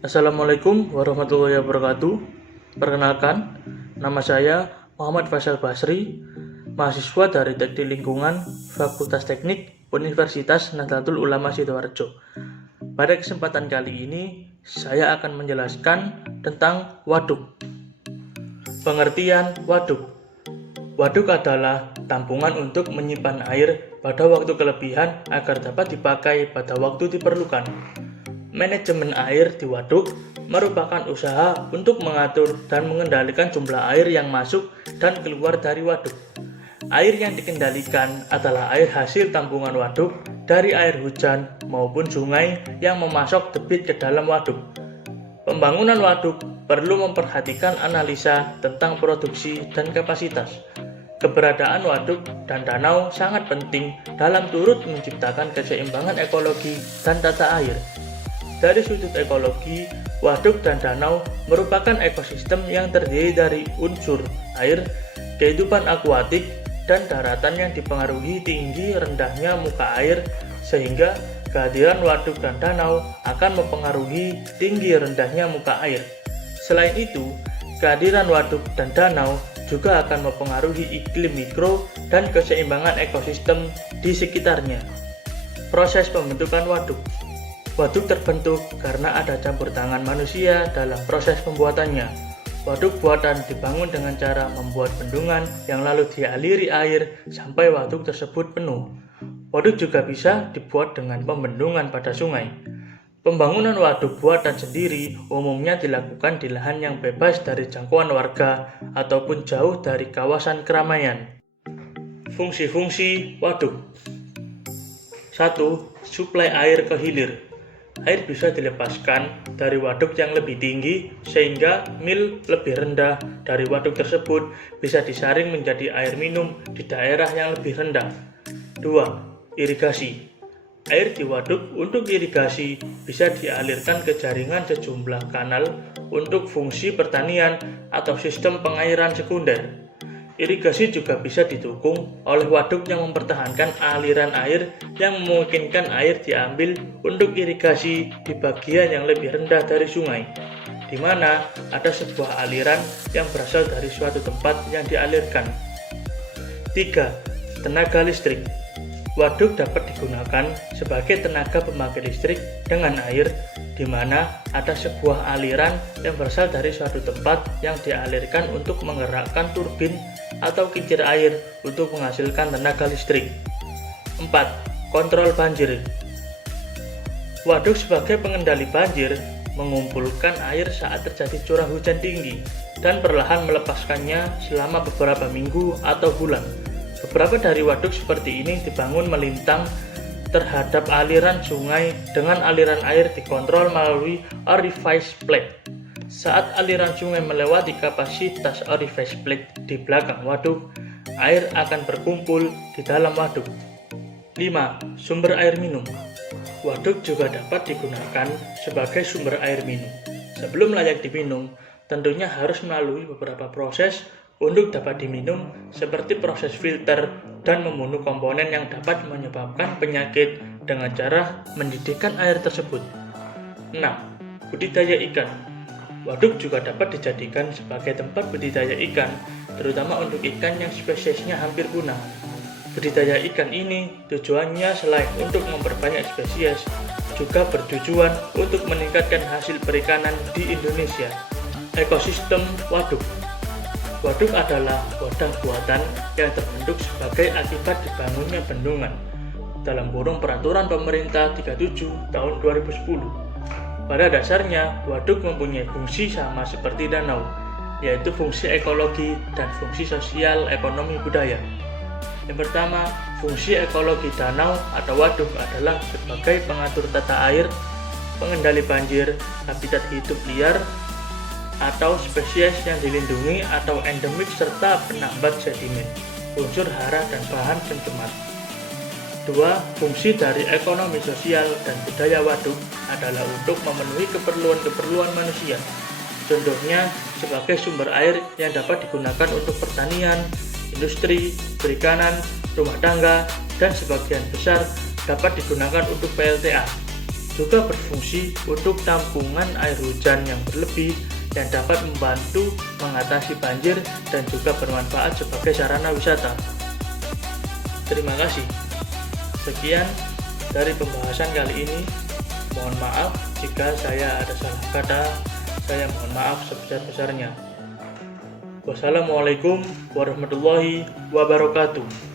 Assalamualaikum warahmatullahi wabarakatuh. Perkenalkan, nama saya Muhammad Faisal Basri, mahasiswa dari Teknik Lingkungan Fakultas Teknik Universitas Nahdlatul Ulama Sidoarjo. Pada kesempatan kali ini, saya akan menjelaskan tentang waduk. Pengertian waduk. Waduk adalah tampungan untuk menyimpan air pada waktu kelebihan agar dapat dipakai pada waktu diperlukan. Manajemen air di waduk merupakan usaha untuk mengatur dan mengendalikan jumlah air yang masuk dan keluar dari waduk. Air yang dikendalikan adalah air hasil tampungan waduk dari air hujan maupun sungai yang memasok debit ke dalam waduk. Pembangunan waduk perlu memperhatikan analisa tentang produksi dan kapasitas. Keberadaan waduk dan danau sangat penting dalam turut menciptakan keseimbangan ekologi dan tata air. Dari sudut ekologi, waduk dan danau merupakan ekosistem yang terdiri dari unsur air, kehidupan akuatik, dan daratan yang dipengaruhi tinggi rendahnya muka air, sehingga kehadiran waduk dan danau akan mempengaruhi tinggi rendahnya muka air. Selain itu, kehadiran waduk dan danau juga akan mempengaruhi iklim mikro dan keseimbangan ekosistem di sekitarnya. Proses pembentukan waduk. Waduk terbentuk karena ada campur tangan manusia dalam proses pembuatannya. Waduk buatan dibangun dengan cara membuat bendungan yang lalu dialiri air sampai waduk tersebut penuh. Waduk juga bisa dibuat dengan pembendungan pada sungai. Pembangunan waduk buatan sendiri umumnya dilakukan di lahan yang bebas dari jangkauan warga ataupun jauh dari kawasan keramaian. Fungsi-fungsi waduk. 1. Suplai air ke hilir. Air bisa dilepaskan dari waduk yang lebih tinggi sehingga mil lebih rendah dari waduk tersebut bisa disaring menjadi air minum di daerah yang lebih rendah. 2. Irigasi. Air di waduk untuk irigasi bisa dialirkan ke jaringan sejumlah kanal untuk fungsi pertanian atau sistem pengairan sekunder. Irigasi juga bisa didukung oleh waduk yang mempertahankan aliran air yang memungkinkan air diambil untuk irigasi di bagian yang lebih rendah dari sungai, di mana ada sebuah aliran yang berasal dari suatu tempat yang dialirkan. 3. Tenaga listrik. Waduk dapat digunakan sebagai tenaga pembangkit listrik dengan air, di mana ada sebuah aliran yang berasal dari suatu tempat yang dialirkan untuk menggerakkan turbin atau kincir air untuk menghasilkan tenaga listrik. 4. Kontrol banjir. Waduk sebagai pengendali banjir mengumpulkan air saat terjadi curah hujan tinggi dan perlahan melepaskannya selama beberapa minggu atau bulan. Beberapa dari waduk seperti ini dibangun melintang terhadap aliran sungai dengan aliran air dikontrol melalui orifice plate. Saat aliran sungai melewati kapasitas orifice plate di belakang waduk, air akan berkumpul di dalam waduk. 5. Sumber air minum. Waduk juga dapat digunakan sebagai sumber air minum. Sebelum layak diminum, tentunya harus melalui beberapa proses untuk dapat diminum, seperti proses filter dan membunuh komponen yang dapat menyebabkan penyakit dengan cara mendidihkan air tersebut. 6. Budidaya ikan. Waduk juga dapat dijadikan sebagai tempat budidaya ikan, terutama untuk ikan yang spesiesnya hampir punah. Budidaya ikan ini tujuannya selain untuk memperbanyak spesies, juga bertujuan untuk meningkatkan hasil perikanan di Indonesia. Ekosistem waduk. Waduk adalah wadah buatan yang terbentuk sebagai akibat dibangunnya bendungan dalam kurung Peraturan Pemerintah 37 tahun 2010. Pada dasarnya, waduk mempunyai fungsi sama seperti danau, yaitu fungsi ekologi dan fungsi sosial ekonomi budaya. Yang pertama, fungsi ekologi danau atau waduk adalah sebagai pengatur tata air, pengendali banjir, habitat hidup liar, atau spesies yang dilindungi atau endemik serta penambat sedimen, unsur hara dan bahan pencemar. 2. Fungsi dari ekonomi sosial dan budaya waduk adalah untuk memenuhi keperluan manusia. Contohnya sebagai sumber air yang dapat digunakan untuk pertanian, industri, perikanan, rumah tangga, dan sebagian besar dapat digunakan untuk PLTA. juga berfungsi untuk tampungan air hujan yang berlebih yang dapat membantu mengatasi banjir dan juga bermanfaat sebagai sarana wisata. Terima kasih. Sekian dari pembahasan kali ini. Mohon maaf jika saya ada salah kata. Saya mohon maaf sebesar-besarnya. Wassalamualaikum warahmatullahi wabarakatuh.